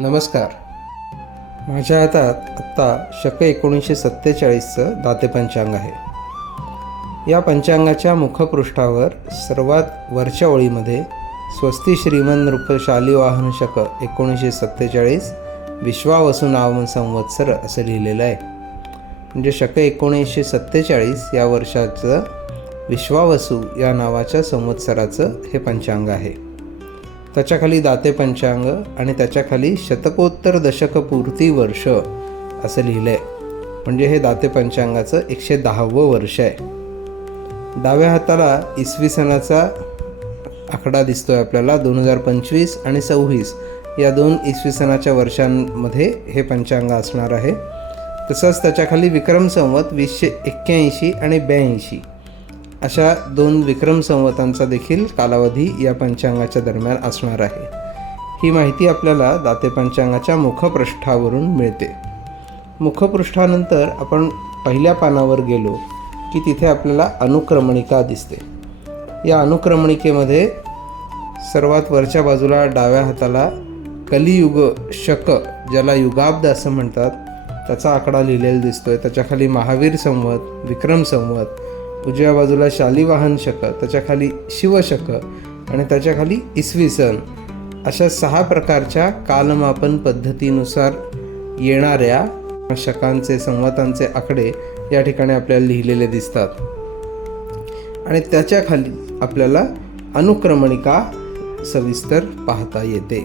नमस्कार. माझ्या हातात आत्ता शक एकोणीसशे सत्तेचाळीसचं दाते पंचांग आहे. या पंचांगाच्या मुखपृष्ठावर सर्वात वरच्या ओळीमध्ये स्वस्ती श्रीमन नृप शालिवाहन शक एकोणीसशे सत्तेचाळीस विश्वावसू नाम संवत्सर असं लिहिलेलं आहे. म्हणजे शक एकोणीसशे सत्तेचाळीस या वर्षाचं विश्वावसू या नावाच्या संवत्सराचं हे पंचांग आहे. त्याच्याखाली दाते पंचांग आणि त्याच्याखाली शतकोत्तर दशकपूर्ती वर्ष असं लिहिलं आहे म्हणजे हे दाते पंचांगाचं एकशे दहावं वर्ष आहे. डाव्या हाताला इसवी सणाचा आकडा दिसतो आहे आपल्याला. दोन हजार पंचवीस आणि सव्वीस या दोन इसवी सणाच्या वर्षांमध्ये हे पंचांग असणार आहे. तसंच त्याच्याखाली विक्रम संवत वीसशे एक्क्याऐंशी आणि ब्याऐंशी. अशा दोन विक्रम संवतांचा देखील कालावधी या पंचांगाच्या दरम्यान असणार आहे. ही माहिती आपल्याला दाते पंचांगाच्या मुखपृष्ठावरून मिळते. मुखपृष्ठानंतर आपण पहिल्या पानावर गेलो की तिथे आपल्याला अनुक्रमणिका दिसते. या अनुक्रमणिकेमध्ये सर्वात वरच्या बाजूला डाव्या हाताला कलियुग शक ज्याला युगाब्द असं म्हणतात त्याचा आकडा लिहिलेला दिसतोय. त्याच्याखाली महावीर संवत विक्रम संवत उजव्या बाजूला शालिवाहन शक त्याच्याखाली शिवशक आणि त्याच्याखाली इसवी सन. अशा सहा प्रकारच्या कालमापन पद्धतीनुसार येणाऱ्या शकांचे संवतांचे आकडे या ठिकाणी आपल्याला लिहिलेले दिसतात. आणि त्याच्याखाली आपल्याला अनुक्रमणिका सविस्तर पाहता येते.